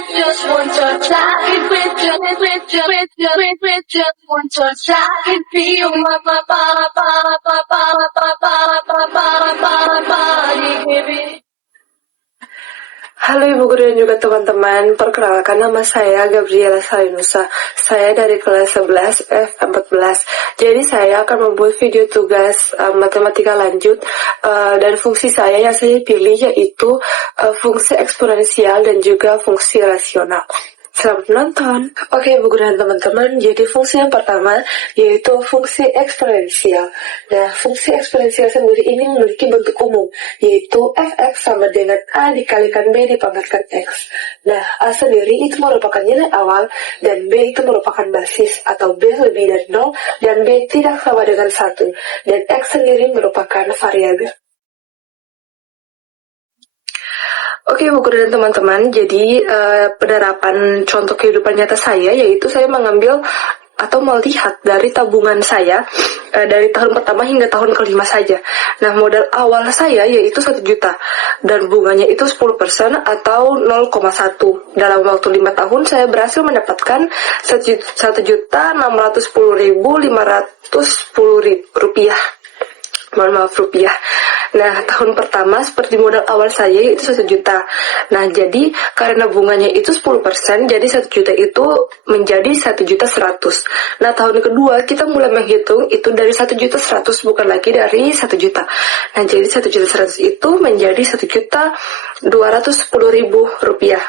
with just one touch. I can with just one touch. I can feel my body, baby. Halo Ibu Guru dan juga teman-teman, perkenalkan nama saya Gabriela Salinusa. Saya dari kelas 11 F14. Jadi saya akan membuat video tugas matematika lanjut dan fungsi saya yang saya pilih yaitu fungsi eksponensial dan juga fungsi rasional. Selamat menonton. Oke Ibu Guru dan teman-teman, jadi fungsi yang pertama yaitu fungsi eksponensial. Nah, fungsi eksponensial sendiri ini memiliki bentuk umum, yaitu fx sama dengan a dikalikan b dipangkatkan x. Nah, a sendiri itu merupakan nilai awal, dan b itu merupakan basis, atau b lebih dari 0, dan b tidak sama dengan 1. Dan x sendiri merupakan variabel. Oke Bu Guru dan teman-teman, jadi penerapan contoh kehidupan nyata saya yaitu saya mengambil atau melihat dari tabungan saya dari tahun pertama hingga tahun kelima saja. Nah, modal awal saya yaitu 1 juta dan bunganya itu 10% atau 0,1. Dalam waktu 5 tahun saya berhasil mendapatkan 1.060.510 rupiah. Mohon maaf rupiah. Nah, tahun pertama seperti modal awal saya itu 1 juta. Nah, jadi karena bunganya itu 10%, jadi 1 juta itu menjadi 1.100.000. Nah, tahun kedua kita mulai menghitung itu dari 1.100.000 bukan lagi dari 1 juta. Nah, jadi 1.100.000 itu menjadi 1.210.000 rupiah.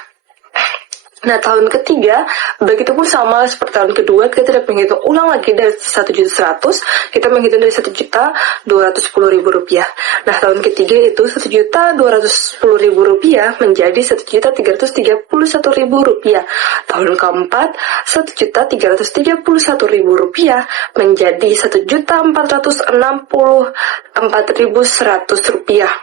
Nah, tahun ketiga, begitu pun sama seperti tahun kedua, kita tidak menghitung ulang lagi dari 1.100.000, kita menghitung dari 1.210.000 rupiah. Nah, tahun ketiga itu 1.210.000 rupiah menjadi 1.331.000 rupiah. Tahun keempat, 1.331.000 rupiah menjadi 1.464.100 rupiah.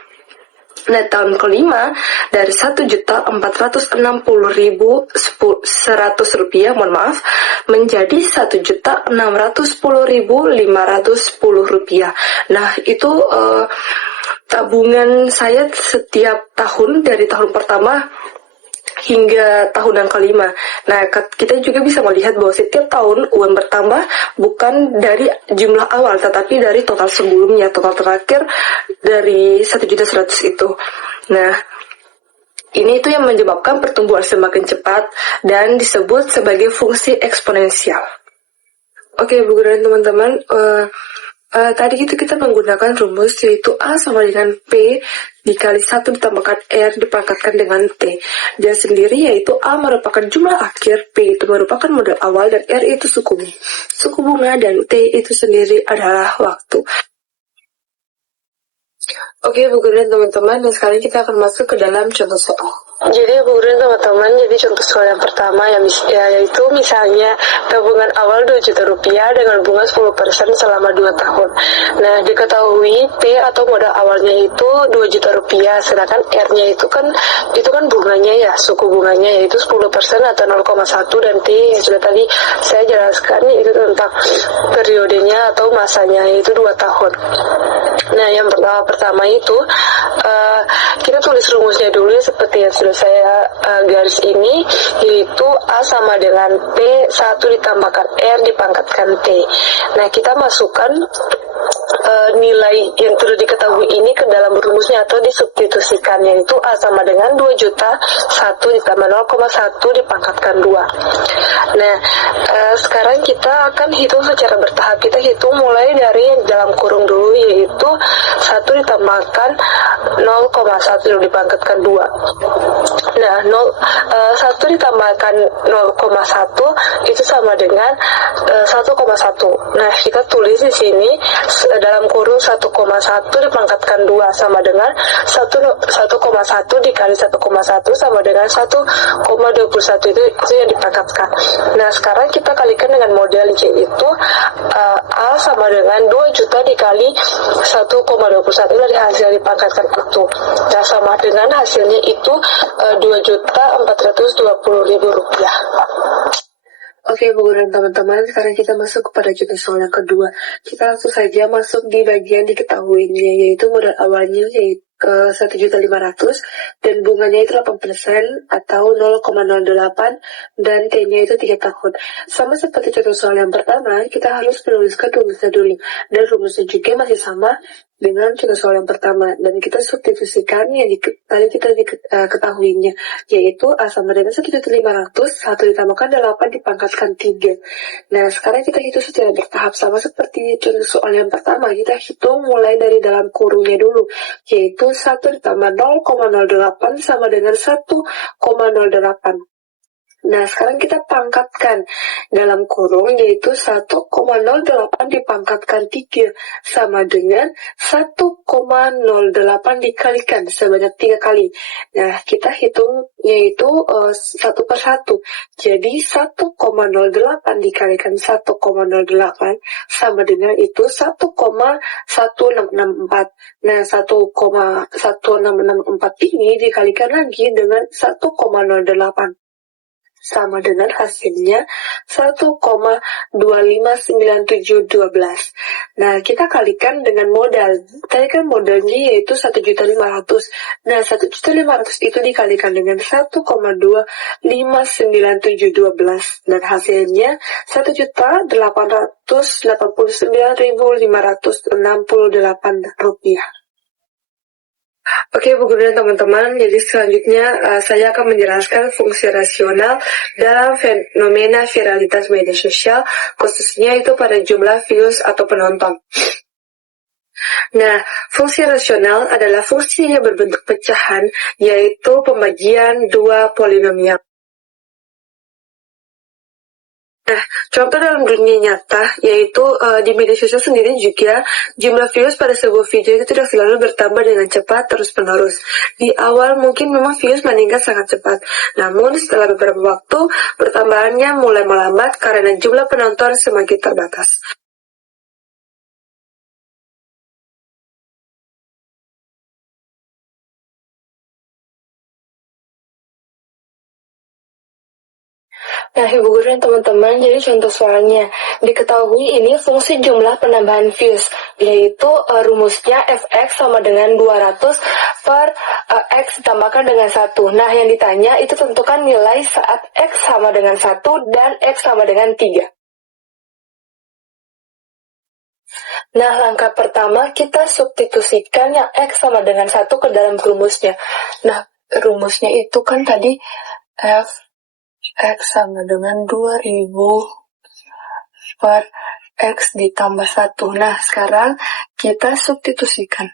Nah, tahun kelima dari 1.460.100 rupiah, menjadi 1.610.510 rupiah. Nah, itu tabungan saya setiap tahun dari tahun pertama hingga tahun yang kelima. Nah, kita juga bisa melihat bahwa setiap tahun uang bertambah bukan dari jumlah awal, tetapi dari total sebelumnya, total terakhir dari 1.100.000 itu. Nah, ini itu yang menyebabkan pertumbuhan semakin cepat dan disebut sebagai fungsi eksponensial. Oke, Bu Guru dan teman-teman, tadi itu kita menggunakan rumus yaitu A sama dengan P dikali 1 ditambahkan R dipangkatkan dengan T. Dan sendiri yaitu A merupakan jumlah akhir, P itu merupakan modal awal, dan R itu suku bunga, dan T itu sendiri adalah waktu. Oke, Bu Guru dan teman-teman, dan sekarang kita akan masuk ke dalam contoh soal. Jadi Bu Guru dan teman-teman, jadi contoh soal yang pertama yaitu misalnya tabungan awal 2 juta rupiah dengan bunga 10% selama 2 tahun. Nah, diketahui P atau modal awalnya itu 2 juta rupiah, sedangkan R-nya itu kan bunganya ya, suku bunganya yaitu 10% atau 0,1, dan T yang sudah tadi saya jelaskan itu tentang periodenya atau masanya yaitu 2 tahun. Nah, yang pertama itu kita tulis rumusnya dulu seperti yang sudah saya garis ini, yaitu A sama dengan P1 ditambahkan R dipangkatkan T. Nah, kita masukkan nilai yang sudah diketahui ini ke dalam rumusnya atau disubstitusikan, yaitu A sama dengan 2 juta 1 ditambah 0,1 dipangkatkan 2. Nah, sekarang kita akan hitung secara bertahap. Kita hitung mulai dari yang dalam kurung dulu, yaitu 1 ditambahkan 0,1 dipangkatkan 2. Nah, 1 ditambahkan 0,1 itu sama dengan 1,1. Nah, kita tulis di sini dalam kurung 1,1 dipangkatkan 2 sama dengan 1,1 dikali 1,1 sama dengan 1,21, itu yang dipangkatkan. Nah, sekarang kita kalikan dengan model yaitu A sama dengan 2 juta dikali 1,21 dari hasil dipangkatkan itu. Nah, sama dengan hasilnya itu 2.420.000 rupiah. Oke, Bu Guru dan teman-teman, sekarang kita masuk kepada contoh soal yang kedua. Kita langsung saja masuk di bagian diketahuinya, yaitu modal awalnya yaitu ke 1.500.000 dan bunganya itu 8% atau 0,08 dan T-nya itu 3 tahun. Sama seperti contoh soal yang pertama, kita harus menuliskan rumusnya dulu. Dan rumusnya juga masih sama dengan contoh soal yang pertama, dan kita substitusikan yang tadi kita ketahuinya, yaitu A sama dengan 1.500.000, 1 ditambahkan 8 dipangkatkan 3. Nah, sekarang kita hitung secara bertahap, sama seperti contoh soal yang pertama, kita hitung mulai dari dalam kurungnya dulu, yaitu 1 ditambah 0,08 sama dengan 1,08. Nah, sekarang kita pangkatkan dalam kurung, yaitu 1,08 dipangkatkan 3 sama dengan 1,08 dikalikan sebanyak 3 kali. Nah, kita hitung yaitu 1 per 1. Jadi 1,08 dikalikan 1,08 sama dengan itu 1,1664. Nah, 1,1664 ini dikalikan lagi dengan 1,08. Sama dengan hasilnya 1,259712. Nah, kita kalikan dengan modal. Tadi kan modalnya yaitu 1.500.000. Nah, 1.500.000 itu dikalikan dengan 1,259712. Dan hasilnya 1.889.568 rupiah. Oke, Bu Guru dan teman-teman, jadi selanjutnya saya akan menjelaskan fungsi rasional dalam fenomena viralitas media sosial, khususnya itu pada jumlah views atau penonton. Nah, fungsi rasional adalah fungsi yang berbentuk pecahan, yaitu pembagian dua polinomial. Nah, contoh dalam dunia nyata, yaitu di media sosial sendiri juga, jumlah views pada sebuah video itu tidak selalu bertambah dengan cepat terus-menerus. Di awal mungkin memang views meningkat sangat cepat, namun setelah beberapa waktu, pertambahannya mulai melambat karena jumlah penonton semakin terbatas. Nah, Ibu Guru dan teman-teman, jadi contoh soalnya, diketahui ini fungsi jumlah penambahan views, yaitu rumusnya fx sama dengan 200 per x ditambahkan dengan 1. Nah, yang ditanya itu tentukan nilai saat x sama dengan 1 dan x sama dengan 3. Nah, langkah pertama kita substitusikan yang x sama dengan 1 ke dalam rumusnya. Nah, rumusnya itu kan tadi f X sama dengan 2000 per X ditambah 1. Nah, sekarang kita substitusikan.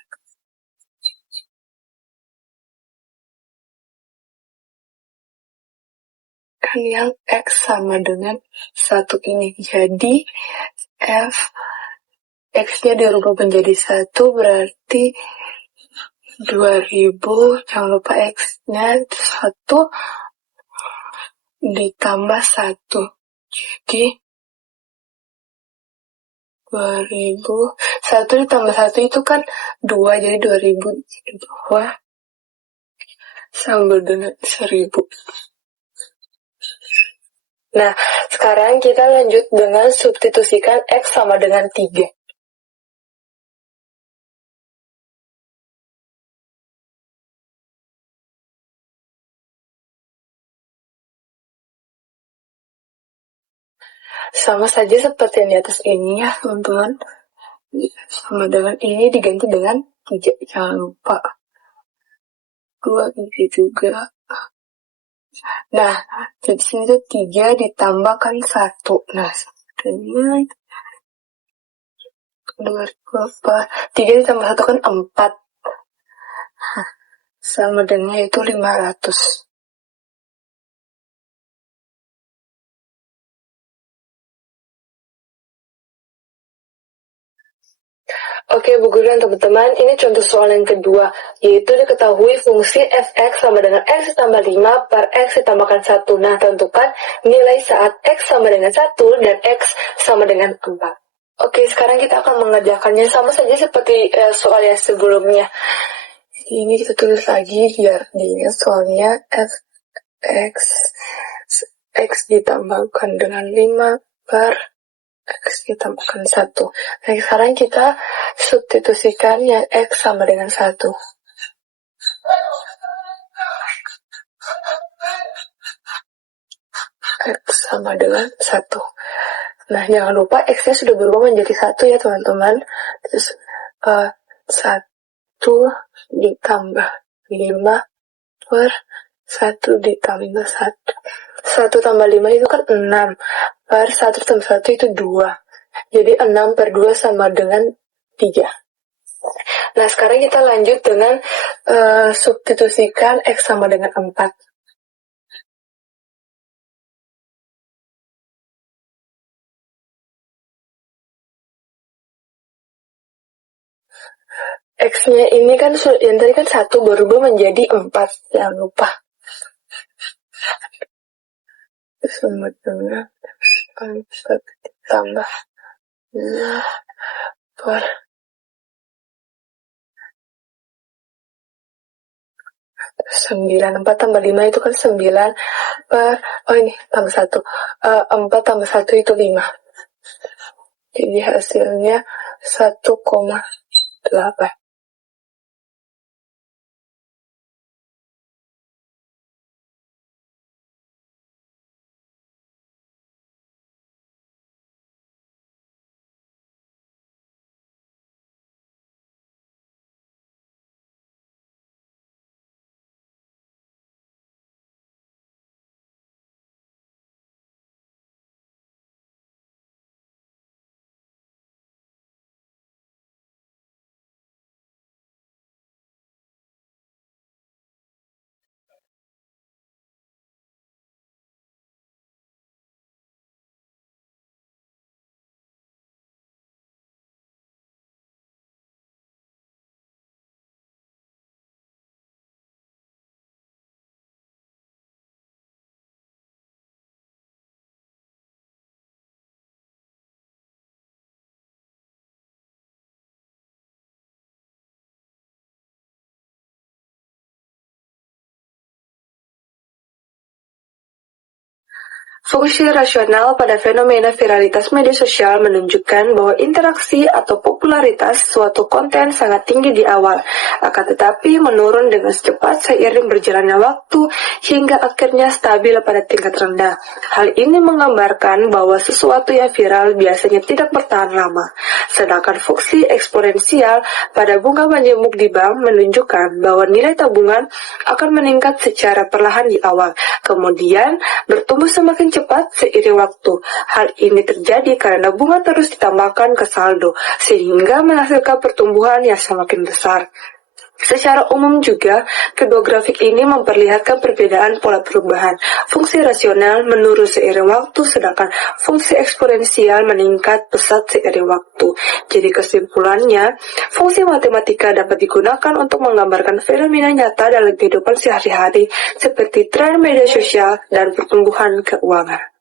Kan yang X sama dengan 1 ini. Jadi, X-nya dirubah menjadi 1, berarti 2000, jangan lupa X-nya 1, ditambah 1. Jadi 2000, 1 ditambah 1 itu kan 2, jadi 2000 di bawah sama dengan 1000. Nah, sekarang kita lanjut dengan substitusikan X sama dengan 3. Sama saja seperti yang di atas ini ya, teman-teman. Sama dengan ini diganti dengan 3, jangan lupa. 2 ini juga. Nah, di sini tuh 3 ditambahkan 1. Nah, dengan 3 ditambah 1 kan 4. Sama dengan itu 500. Oke, Bu Guru dan teman-teman, ini contoh soal yang kedua, yaitu diketahui fungsi fx sama dengan x ditambah 5 per x ditambahkan 1. Nah, tentukan nilai saat x sama dengan 1 dan x sama dengan 4. Oke, sekarang kita akan mengerjakannya sama saja seperti soal yang sebelumnya. Ini kita tulis lagi biar diingat soalnya x ditambahkan dengan 5 per X ditambahkan 1. Nah, sekarang kita substitusikan yang X sama dengan 1. X sama dengan 1. Nah, jangan lupa X-nya sudah berubah menjadi 1 ya teman-teman. Terus 1 ditambah 5 per 1 ditambah 1. 1 tambah 5 itu kan 6. Per 1 tambah 1 itu 2. Jadi 6 per 2 sama dengan 3. Nah, sekarang kita lanjut dengan substitusikan X sama dengan 4. X-nya ini kan yang tadi kan 1 berubah menjadi 4, jangan lupa. Sama dengan 4 ditambah 2 per 9. 4 tambah 5 itu kan 9 per, ini tambah 1. 4 tambah 1 itu 5. Jadi hasilnya 1,8. Fungsi rasional pada fenomena viralitas media sosial menunjukkan bahwa interaksi atau popularitas suatu konten sangat tinggi di awal, akan tetapi menurun dengan cepat seiring berjalannya waktu hingga akhirnya stabil pada tingkat rendah. Hal ini menggambarkan bahwa sesuatu yang viral biasanya tidak bertahan lama. Sedangkan fungsi eksponensial pada bunga majemuk di bank menunjukkan bahwa nilai tabungan akan meningkat secara perlahan di awal, kemudian bertumbuh semakin cepat seiring waktu. Hal ini terjadi karena bunga terus ditambahkan ke saldo, sehingga menghasilkan pertumbuhan yang semakin besar. Secara umum juga, kedua grafik ini memperlihatkan perbedaan pola perubahan. Fungsi rasional menurun seiring waktu, sedangkan fungsi eksponensial meningkat pesat seiring waktu. Jadi kesimpulannya, fungsi matematika dapat digunakan untuk menggambarkan fenomena nyata dalam kehidupan sehari-hari, seperti tren media sosial dan pertumbuhan keuangan.